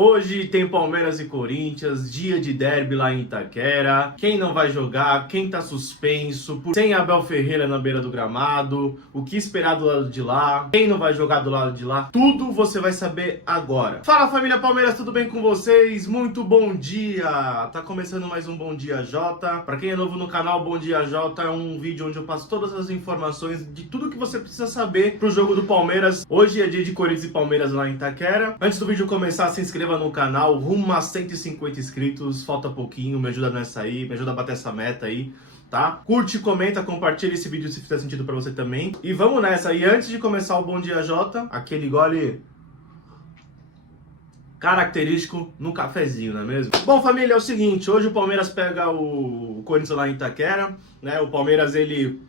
Hoje tem Palmeiras e Corinthians, dia de derby lá em Itaquera. Quem não vai jogar, quem tá suspenso, sem Abel Ferreira na beira do gramado, o que esperar do lado de lá, quem não vai jogar do lado de lá, tudo você vai saber agora. Fala família Palmeiras, tudo bem com vocês? Muito bom dia! Tá começando mais um Bom Dia Jota. Pra quem é novo no canal, Bom Dia Jota é um vídeo onde eu passo todas as informações de tudo que você precisa saber pro jogo do Palmeiras. Hoje é dia de Corinthians e Palmeiras lá em Itaquera. Antes do vídeo começar, se inscreva no canal, rumo a 150 inscritos, falta pouquinho, me ajuda nessa aí, me ajuda a bater essa meta aí, tá? Curte, comenta, compartilha esse vídeo se fizer sentido pra você também. E vamos nessa, e antes de começar o Bom Dia Jota, aquele gole característico no cafezinho, não é mesmo? Bom família, é o seguinte, hoje o Palmeiras pega o Corinthians lá em Itaquera, né? O Palmeiras, ele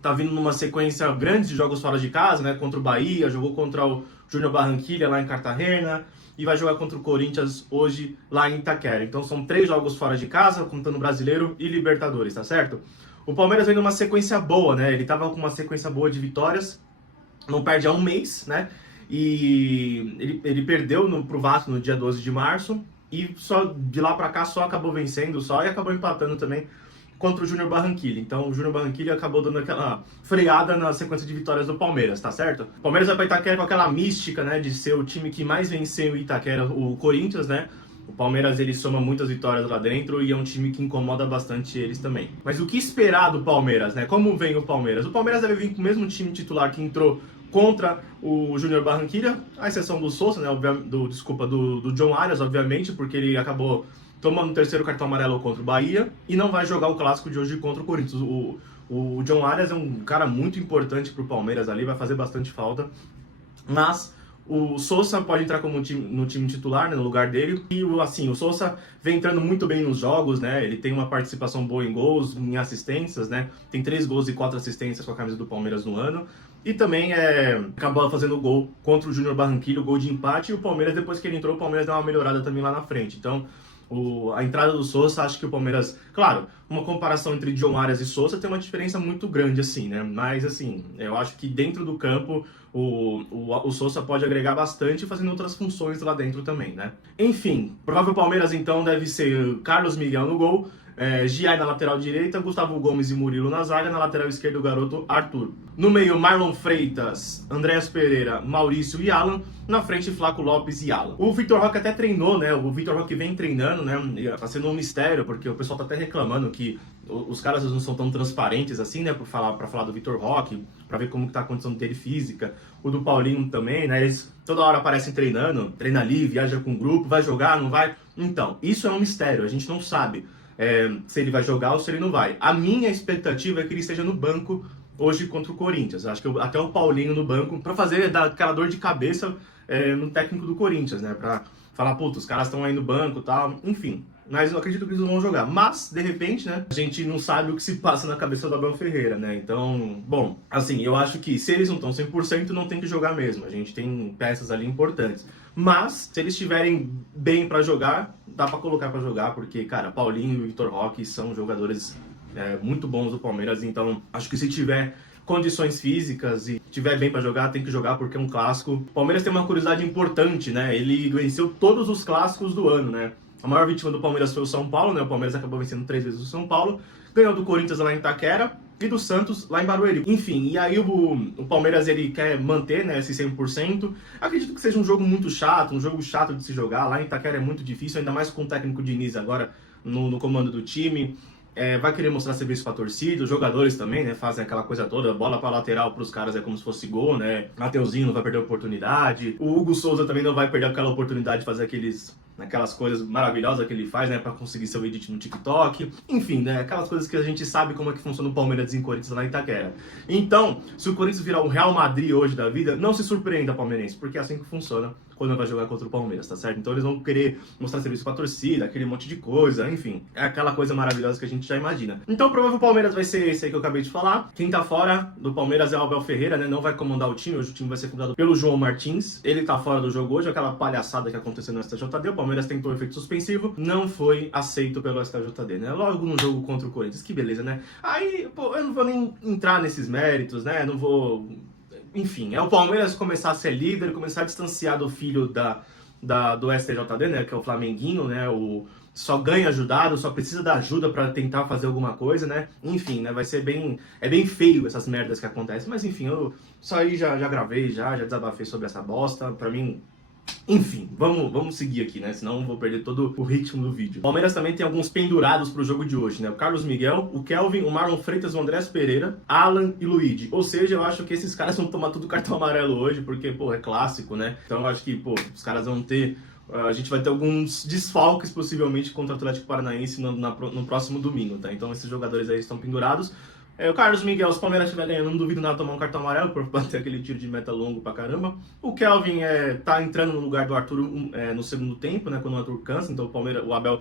tá vindo numa sequência grande de jogos fora de casa, né? Contra o Bahia, jogou contra o Júnior Barranquilla lá em Cartagena e vai jogar contra o Corinthians hoje lá em Itaquera. Então são 3 jogos fora de casa, contando Brasileiro e Libertadores, tá certo? O Palmeiras vem numa sequência boa, né? Ele tava com uma sequência boa de vitórias, não perde há um mês, né? E ele perdeu pro Vasco no dia 12 de março e só de lá pra cá só acabou vencendo só e acabou empatando também contra o Júnior Barranquilla. Então o Júnior Barranquilla acabou dando aquela freada na sequência de vitórias do Palmeiras, tá certo? O Palmeiras vai pra Itaquera com aquela mística, né, de ser o time que mais venceu em Itaquera, o Corinthians, né? O Palmeiras, ele soma muitas vitórias lá dentro e é um time que incomoda bastante eles também. Mas o que esperar do Palmeiras, né? Como vem o Palmeiras? O Palmeiras deve vir com o mesmo time titular que entrou contra o Júnior Barranquilla, à exceção do Sousa, né? Do John Arias, obviamente, porque ele acabou tomando o 3º cartão amarelo contra o Bahia e não vai jogar o clássico de hoje contra o Corinthians. O John Arias é um cara muito importante pro Palmeiras ali, vai fazer bastante falta, mas o Sousa pode entrar como no time titular, né, no lugar dele. E assim, o Sousa vem entrando muito bem nos jogos, né? Ele tem uma participação boa em gols, em assistências, né? Tem 3 gols e 4 assistências com a camisa do Palmeiras no ano. E também acabou fazendo gol contra o Júnior Barranquilla, o gol de empate. E o Palmeiras, depois que ele entrou, o Palmeiras deu uma melhorada também lá na frente. Então, a entrada do Sousa, acho que o Palmeiras... Claro, uma comparação entre John Arias e Sousa tem uma diferença muito grande, assim, né? Mas, assim, eu acho que dentro do campo o Sousa pode agregar bastante, fazendo outras funções lá dentro também, né? Enfim, provável Palmeiras, então, deve ser Carlos Miguel no gol, Giai na lateral direita, Gustavo Gomes e Murilo na zaga, na lateral esquerda o garoto Arthur. No meio, Marlon Freitas, Andréas Pereira, Maurício e Alan. Na frente, Flaco Lopes e Alan. O Vitor Roque até treinou, né? O Vitor Roque vem treinando, né? Tá sendo um mistério, porque o pessoal tá até reclamando que os caras não são tão transparentes assim, né? Pra falar do Vitor Roque, pra ver como que tá a condição dele física. O do Paulinho também, né? Eles toda hora aparecem treinando, treina ali, viaja com o grupo, vai jogar, não vai. Então, isso é um mistério, a gente não sabe se ele vai jogar ou se ele não vai. A minha expectativa é que ele esteja no banco hoje contra o Corinthians. Acho que até o Paulinho no banco, pra fazer aquela dor de cabeça no técnico do Corinthians, né? Pra falar, puta, os caras estão aí no banco e tal, enfim. Mas eu acredito que eles não vão jogar. Mas, de repente, né, a gente não sabe o que se passa na cabeça do Abel Ferreira, né? Então, bom, assim, eu acho que se eles não estão 100%, não tem que jogar mesmo. A gente tem peças ali importantes. Mas, se eles estiverem bem pra jogar, dá pra colocar pra jogar, porque, cara, Paulinho e Vitor Roque são jogadores muito bons do Palmeiras. Então, acho que se tiver condições físicas e tiver bem pra jogar, tem que jogar porque é um clássico. O Palmeiras tem uma curiosidade importante, né? Ele venceu todos os clássicos do ano, né? A maior vítima do Palmeiras foi o São Paulo, né? O Palmeiras acabou vencendo 3 vezes o São Paulo. Ganhou do Corinthians lá em Itaquera e do Santos lá em Barueri. Enfim, e aí o Palmeiras, ele quer manter, né, esse 100%. Acredito que seja um jogo muito chato, um jogo chato de se jogar. Lá em Itaquera é muito difícil, ainda mais com o técnico Diniz agora no comando do time. Vai querer mostrar serviço pra torcida, os jogadores também, né, fazem aquela coisa toda, bola pra lateral pros caras é como se fosse gol, né, Mateuzinho não vai perder a oportunidade, o Hugo Souza também não vai perder aquela oportunidade de fazer aquelas coisas maravilhosas que ele faz, né, pra conseguir seu edit no TikTok, enfim, né, aquelas coisas que a gente sabe como é que funciona o Palmeiras e o Corinthians lá em Itaquera. Então, se o Corinthians virar o Real Madrid hoje da vida, não se surpreenda, palmeirense, porque é assim que funciona quando vai jogar contra o Palmeiras, tá certo? Então eles vão querer mostrar serviço pra torcida, aquele monte de coisa, enfim, é aquela coisa maravilhosa que a gente já imagina. Então o provável Palmeiras vai ser esse aí que eu acabei de falar. Quem tá fora do Palmeiras é o Abel Ferreira, né? Não vai comandar o time, hoje o time vai ser comandado pelo João Martins. Ele tá fora do jogo hoje, aquela palhaçada que aconteceu no STJD. O Palmeiras tentou efeito suspensivo, não foi aceito pelo STJD, né? Logo no jogo contra o Corinthians, que beleza, né? Aí, pô, eu não vou nem entrar nesses méritos, né? Não vou... Enfim, é o Palmeiras começar a ser líder, começar a distanciar do filho do STJD, né, que é o Flamenguinho, né, só ganha ajudado, só precisa da ajuda para tentar fazer alguma coisa, né? Enfim, né? Vai ser bem feio essas merdas que acontecem, mas enfim, eu só aí já gravei, já desabafei sobre essa bosta. Pra mim, enfim, vamos seguir aqui, né? Senão eu vou perder todo o ritmo do vídeo. O Palmeiras também tem alguns pendurados pro jogo de hoje, né? O Carlos Miguel, o Kelvin, o Marlon Freitas, o Andrés Pereira, Alan e Luigi. Ou seja, eu acho que esses caras vão tomar tudo cartão amarelo hoje, porque, pô, é clássico, né? Então eu acho que, pô, os caras vão ter... A gente vai ter alguns desfalques, possivelmente, contra o Atlético Paranaense no próximo domingo, tá? Então esses jogadores aí estão pendurados. O Carlos Miguel, se o Palmeiras estiver ganhando, não duvido nada tomar um cartão amarelo por bater aquele tiro de meta longo pra caramba. O Kelvin tá entrando no lugar do Arthur no segundo tempo, né? Quando o Arthur cansa, então o Abel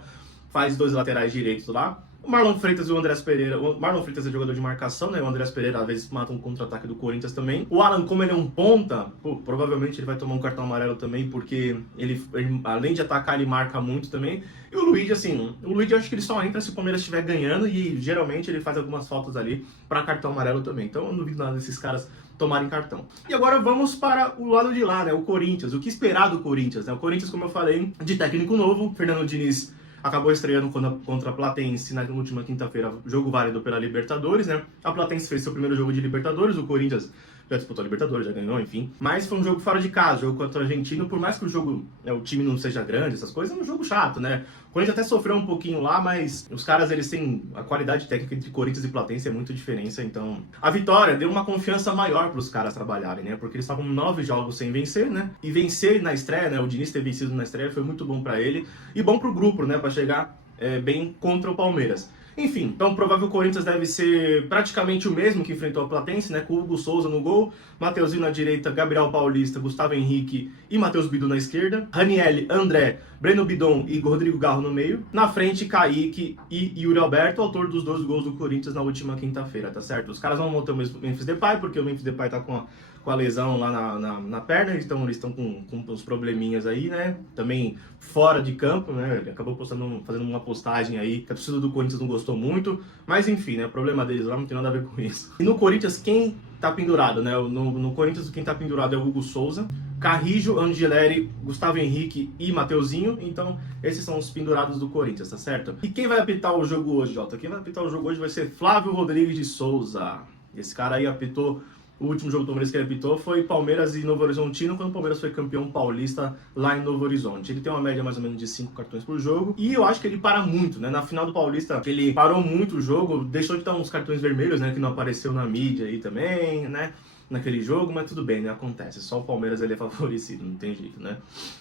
faz 2 laterais direitos lá. O Marlon Freitas e o Andrés Pereira. O Marlon Freitas é jogador de marcação, né? O Andrés Pereira às vezes mata um contra-ataque do Corinthians também. O Alan, como ele é um ponta, pô, provavelmente ele vai tomar um cartão amarelo também, porque ele além de atacar, ele marca muito também. E o Luigi, assim, eu acho que ele só entra se o Palmeiras estiver ganhando e geralmente ele faz algumas faltas ali para cartão amarelo também. Então eu não duvido nada desses caras tomarem cartão. E agora vamos para o lado de lá, né? O Corinthians. O que esperar do Corinthians, né? O Corinthians, como eu falei, de técnico novo, Fernando Diniz acabou estreando contra a Platense na última quinta-feira, jogo válido pela Libertadores, né? A Platense fez seu primeiro jogo de Libertadores, o Corinthians já disputou a Libertadores, já ganhou, enfim. Mas foi um jogo fora de casa, jogo contra o Argentino, por mais que o jogo, o time não seja grande, essas coisas, é um jogo chato, né? O Corinthians até sofreu um pouquinho lá, mas os caras, eles têm a qualidade técnica entre Corinthians e Platense, é muita diferença, então... A vitória deu uma confiança maior para os caras trabalharem, né? Porque eles estavam 9 jogos sem vencer, né? E vencer na estreia, né? O Diniz ter vencido na estreia foi muito bom para ele e bom pro grupo, né? Para chegar bem contra o Palmeiras. Enfim, então provável o Corinthians deve ser praticamente o mesmo que enfrentou a Platense, né? Com o Hugo Souza no gol, Mateuzinho na direita, Gabriel Paulista, Gustavo Henrique e Matheus Bidu na esquerda, Raniel, André, Breno Bidon e Rodrigo Garro no meio. Na frente, Kaique e Yuri Alberto, autor dos 2 gols do Corinthians na última quinta-feira, tá certo? Os caras vão manter o Memphis Depay, porque o Memphis Depay tá com a lesão lá na perna, então eles estão com uns probleminhas aí, né? Também fora de campo, né? Ele acabou fazendo uma postagem aí que a torcida do Corinthians não gostou muito, mas enfim, né? O problema deles lá não tem nada a ver com isso. E no Corinthians, quem tá pendurado, né? No Corinthians, quem tá pendurado é o Hugo Souza, Carrijo, Angeleri, Gustavo Henrique e Mateuzinho. Então, esses são os pendurados do Corinthians, tá certo? E quem vai apitar o jogo hoje, Jota? Quem vai apitar o jogo hoje vai ser Flávio Rodrigues de Souza. Esse cara aí apitou... O último jogo do Palmeiras que ele apitou foi Palmeiras e Novo Horizontino, quando o Palmeiras foi campeão paulista lá em Novo Horizonte. Ele tem uma média mais ou menos de 5 cartões por jogo, e eu acho que ele para muito, né? Na final do Paulista, ele parou muito o jogo, deixou de dar uns cartões vermelhos, né? Que não apareceu na mídia aí também, né? Naquele jogo, mas tudo bem, né? Acontece. Só o Palmeiras ele é favorecido, não tem jeito, né?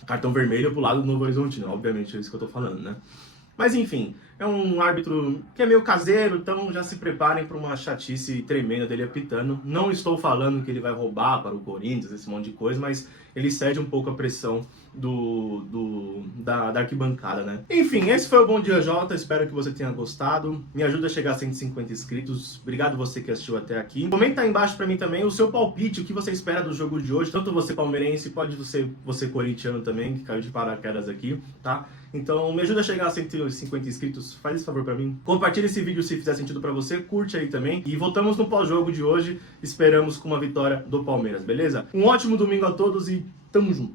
Cartão vermelho pro lado do Novo Horizontino, obviamente é isso que eu tô falando, né? Mas enfim, é um árbitro que é meio caseiro, então já se preparem para uma chatice tremenda dele apitando. Não estou falando que ele vai roubar para o Corinthians, esse monte de coisa, mas ele cede um pouco a pressão da arquibancada, né? Enfim, esse foi o Bom Dia Jota, espero que você tenha gostado. Me ajuda a chegar a 150 inscritos. Obrigado você que assistiu até aqui. Comenta aí embaixo pra mim também o seu palpite, o que você espera do jogo de hoje. Tanto você palmeirense, pode você corintiano também, que caiu de paraquedas aqui, tá? Então me ajuda a chegar a 150 inscritos, faz esse favor pra mim. Compartilha esse vídeo se fizer sentido pra você, curte aí também. E voltamos no pós-jogo de hoje, esperamos com uma vitória do Palmeiras, beleza? Um ótimo domingo a todos e tamo junto!